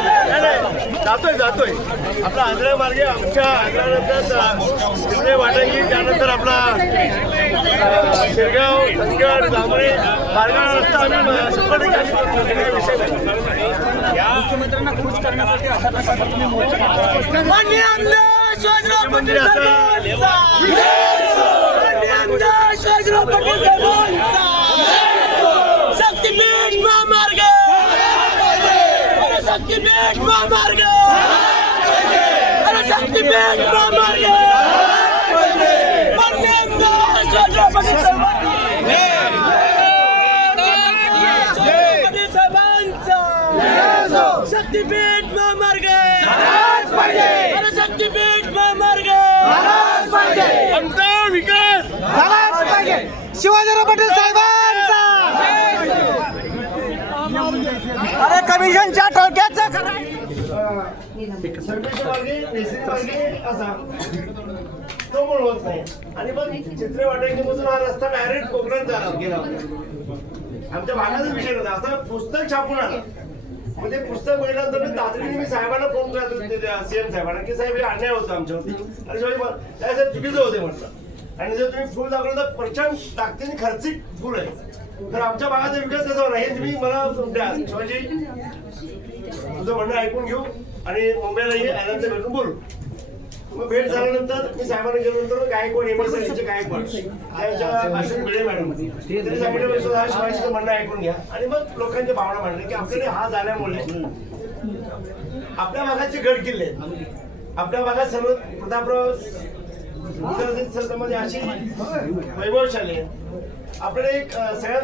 जातोय जातोय. आपला आंध्र मार्गे आमच्या आंध्रानंतर वाटंगी त्यानंतर आपला शिरगाव धनगड जांभळे मार्गावर रस्ता आम्ही शंभर टक्के विषय. मुख्यमंत्र्यांना खुश करण्यासाठी अशा प्रकारचा तुम्ही मोर्चा शिवाजीराव पाटील असं साहेबांचा माननीय आमदार शिवाजीराव पाटील साहेबांचा शक्तीपीठ महामार्ग अरे शक्तीपीठ महामार्ग अरे शक्तीपीठ महामार्ग माननीय आमदार शिवाजीराव पाटील साहेबांचा शक्तीपीठ महामार्ग अरे शक्तीपीठ महामार्ग आमचा विकास शिवाजीराव पाटील साहेबांचा अरे कमिशनच्या टोक्याचा तो पण होत नाही आणि मग चित्रे वाटायच्यापासून हा रस्ता डायरेक्ट कोकणात झाला गेला आमच्या भागाचा विषय होता असं पुस्तक छापून आलं म्हणजे पुस्तक बघितल्यानंतर मी तातडीने मी साहेबांना फोन करत होते सीएम साहेबांना की साहेब हे अन्याय होतो आमच्यावरती आणि साहेब चुकीचं होते म्हटलं आणि जर तुम्ही फुल दाखवलं तर प्रचंड ताकदीने खर्चिक फुल आहे. तर आमच्या भागाचा विकास कसा होणार हे तुम्ही मला द्या. शिवाजी तुझं म्हणणं ऐकून घेऊ आणि मुंबईला ये आनंद भेटून बोलू. मग भेट झाल्यानंतर मी साहेबांना गेल्यानंतर गायकवाड एमएसएलचे गायकवाड अशोक भिडे मॅडम. त्यांनी सांगितलं हा शिवाजीचं म्हणणं ऐकून घ्या. आणि मग लोकांच्या भावना मांडल्या की आपल्याकडे हा झाल्यामुळे आपल्या भागाचे गड किल्ले आपल्या भागात सर्व प्रतापराव विकसित अशी वैभवशाली आहे आपल्याला एक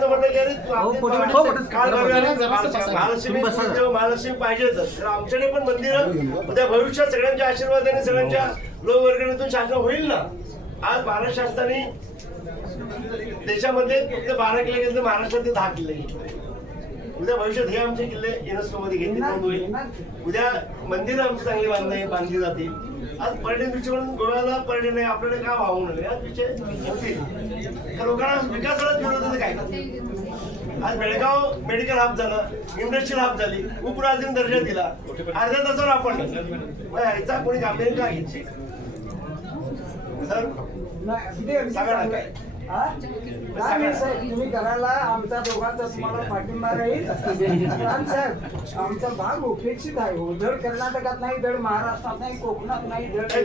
म्हणणं की अरे भरलेला महालक्ष्मी पूजन, महालक्ष्मी पाहिजेच. तर आमच्याकडे पण मंदिर उद्या भविष्यात सगळ्यांच्या आशीर्वादाने सगळ्यांच्या लोकवर्गणीतून शासन होईल ना? आज महाराष्ट्र शासनाने देशामध्ये फक्त बारा किल्ले घेतले महाराष्ट्रात दहा किल्ले घेतले उद्या भविष्यात हे आमचे किल्ले युनेस्को मध्ये घेतले नोंद होईल उद्या मंदिरं आमची चांगली बांधली बांधली जातील. आज पर्यटन दृष्टीकडून गोव्याला पर्यटन नाही आपल्याला का वाहू नये हा विषय होतील. लोकांना विकासाला विरोध होतं काय? आज बेळगाव मेडिकल हब झालं इंडस्ट्रियल हब झाली उपराजधानी दर्जा दिला. अर्ध्या तासावर आपण ह्याचा कोणी गांभीर्य का घ्यायचे सर सांगा ना काय? साहेब तुम्ही करायला आमचा दोघांचा तुम्हाला पाठिंबा राहील. राम साहेब आमचा भाग उपेक्षित आहे. हो. धड कर्नाटकात नाही धड महाराष्ट्रात नाही कोकणात नाही काय?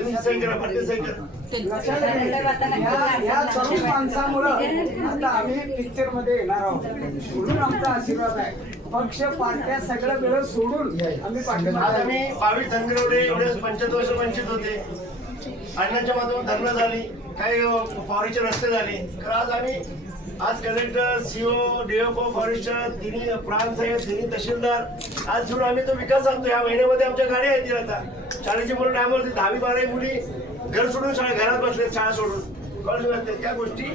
या- तरुण माणसामुळं आता आम्ही पिक्चरमध्ये येणार आहोत. म्हणून आमचा आशीर्वाद आहे. पक्ष पार्ट्या सगळं वेळ सोडून आम्ही पाठिंबा. आम्ही बावीस धनगरवडे एवढे वर्ष वंचित होते. अण्णाच्या माध्यमातून धरणं झाली. काही फॉरेस्टचे रस्ते झाले. तर आज आम्ही आज कलेक्टर सीओ डीएफओ फॉरेस्टर तिन्ही प्रांत साहेब तिन्ही तहसीलदार आज घेऊन आम्ही तो विकास सांगतो या महिन्यामध्ये आमच्या गाड्या येतील आता. शाळेची मुलं टायमावर दहावी बारावी मुली घर सोडून शाळा घरात बसले शाळा सोडून. कॉलेज बसले त्या गोष्टी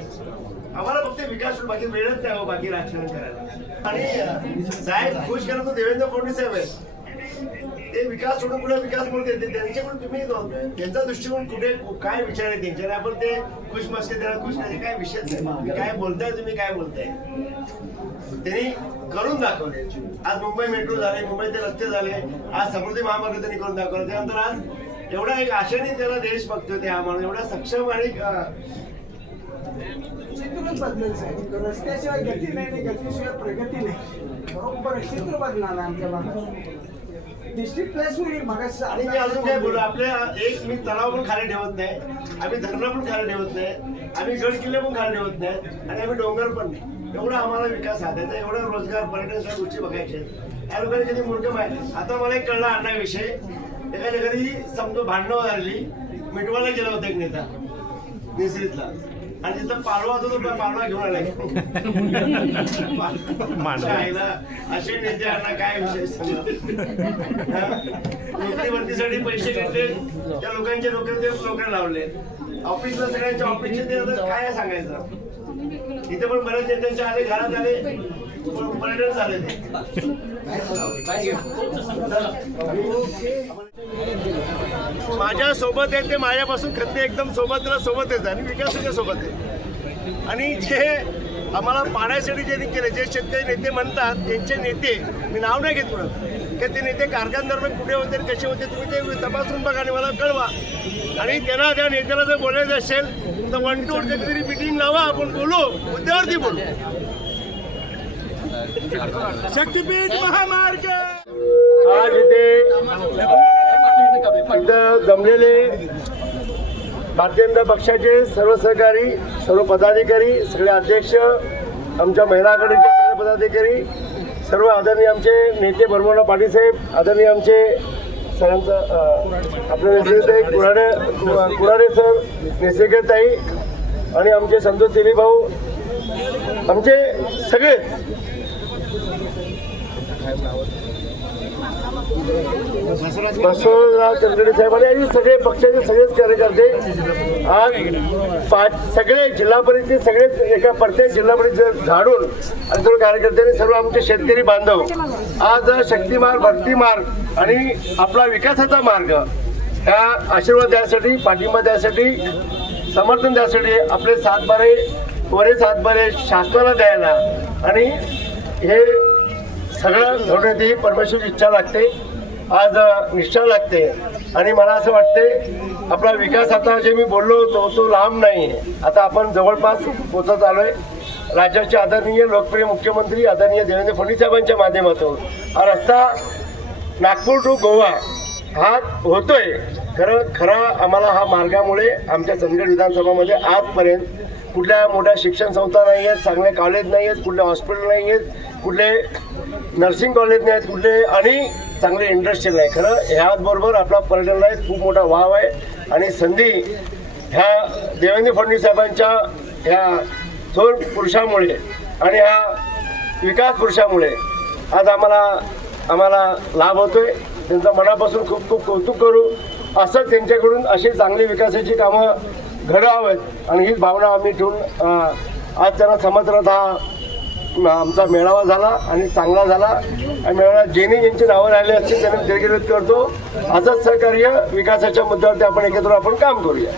आम्हाला फक्त विकास सोडून बाकी मिळत नाही हो बाकी राजकारण करायला. आणि साहेब खुश करा देवेंद्र फडणवीस साहेब आहेत. ते विकास सोडून कुठे विकास म्हणून देते त्यांच्याकडून तुम्ही त्यांचा दृष्टिकोन कुठे काय विचार आहे त्यांच्याकडे? आपण ते खुश मस्के त्याला खुश नाही काय विषय नाही. काय बोलताय तुम्ही काय बोलताय? त्यांनी करून दाखवले. आज मुंबई मेट्रो झाले मुंबईचे रस्ते झाले आज समृद्धी महामार्ग त्यांनी करून दाखवले. त्यानंतर आज एवढा एक आशेने त्याला देश बघतोय त्या आम्हाला एवढा सक्षम आणि रस्त्याशिवाय गती नाही गतीशिवाय प्रगती नाही. बरोबर चित्र बदलणार आमच्या भागात डिस्ट्रिक्ट प्लेस होईल. मगाशी आणि मी अजून काय बोलू आपल्या एक मी तलाव पण खाली ठेवत नाही. आम्ही धरणं पण खाली ठेवत नाही. आम्ही गड किल्ले पण खाली ठेवत नाही. आणि आम्ही डोंगर पण नाही. एवढा आम्हाला विकास साधायचा एवढा रोजगार पर्यटन सगळ्या गोष्टी बघायच्या आहेत. या लोकांनी कधी मूर्ख माहिती आता मला एक कळला अण्णा विषय एका घरी समजा भांडणं झाली मिटवायला गेला होता एक नेता. निसरीतला आणि तिथं पालवा होता तो पालवा घेऊन आला असे नेते अण्णा काय विषय हा? भरतीसाठी पैसे घेतले त्या लोकांचे नोकरी नोकऱ्या लावले. ऑफिसला सगळ्यांच्या ऑफिसचे ते आता काय सांगायचं? इथे पण बऱ्याच नेत्यांचे आले घरात आले. पण पर्यटन झाले ते. माझ्या सोबत आहे ते माझ्यापासून खंदे एकदम सोबत सोबतच आणि विकासाच्या सोबत आहे. आणि जे आम्हाला पाण्यासाठी ज्यांनी केले जे शेतकरी नेते म्हणतात त्यांचे नेते मी नाव नाही घेत म्हणत की ते नेते कारखानदरम्यान कुठे होते कसे होते तुम्ही ते तपासून बघा आणि मला कळवा. आणि त्यांना त्या नेत्याला जर बोलायचं असेल तर वन टू तरी मिटिंग लावा आपण बोलू मुद्द्यावरती बोलू. शक्तीपीठ महामार्ग! आज इथे इथं जमलेले भारतीय जनता पक्षाचे सर्व सहकारी सर्व पदाधिकारी सगळे अध्यक्ष आमच्या महिला आघाडीचे सगळे पदाधिकारी सर्व आदरणीय आमचे नेते बर्मोना पाटील साहेब आदरणीय आमचे सरांचं आपले कुराडे कुराडे सर नेसेकर ताई आणि आमचे संतोष दिलीप भाऊ आमचे सगळेच बसवराज चंद्रडे साहेब आणि सगळे पक्षाचे सगळेच कार्यकर्ते आज पाच सगळे जिल्हा परिषद सगळेच एका प्रत्येक जिल्हा परिषद झाडून आणि सर्व कार्यकर्त्यांनी सर्व आमचे शेतकरी बांधव आज शक्तिमार्ग भक्ती मार्ग आणि आपला विकासाचा मार्ग ह्या आशीर्वाद द्यासाठी पाठिंबा द्यासाठी समर्थन द्यासाठी आपले सातबारे वरे सातबारे शासनाला द्यायला आणि हे सगळं घडवण्याची परमेश्वर इच्छा लागते. आज निष्ठा लागते. आणि मला असं वाटते आपला विकास आता जे मी बोललो होतो तो लांब नाही आहे. आता आपण जवळपास पोचत आलो आहे राज्याचे आदरणीय लोकप्रिय मुख्यमंत्री आदरणीय देवेंद्र फडणवीस साहेबांच्या माध्यमातून. हा रस्ता नागपूर टू गोवा हा होतोय. खरं खरा आम्हाला हा मार्गामुळे आमच्या चंदगड विधानसभामध्ये आजपर्यंत कुठल्या मोठ्या शिक्षण संस्था नाही आहेत चांगले कॉलेज नाही आहेत कुठले हॉस्पिटल नाही आहेत कुठले नर्सिंग कॉलेज नाही आहेत कुठले आणि चांगले इंडस्ट्रियल आहे खरं ह्याचबरोबर आपला पर्यटनला खूप मोठा वाव आहे. आणि संधी ह्या देवेंद्र फडणवीस साहेबांच्या ह्या थोर पुरुषामुळे आणि ह्या विकास पुरुषामुळे आज आम्हाला आम्हाला लाभ होतोय. त्यांचं मनापासून खूप खूप कौतुक करू. असं त्यांच्याकडून अशी चांगली विकासाची कामं घडावेत आणि हीच भावना आम्ही ठेवून आज त्यांना समजत हा आमचा मेळावा झाला आणि चांगला झाला. आणि मेळावा ज्यांनी ज्यांची नावं राहिले असतील त्यांना दीर्घ करतो. असंच सहकार्य विकासाच्या मुद्द्यावरती आपण एकत्र आपण काम करूया.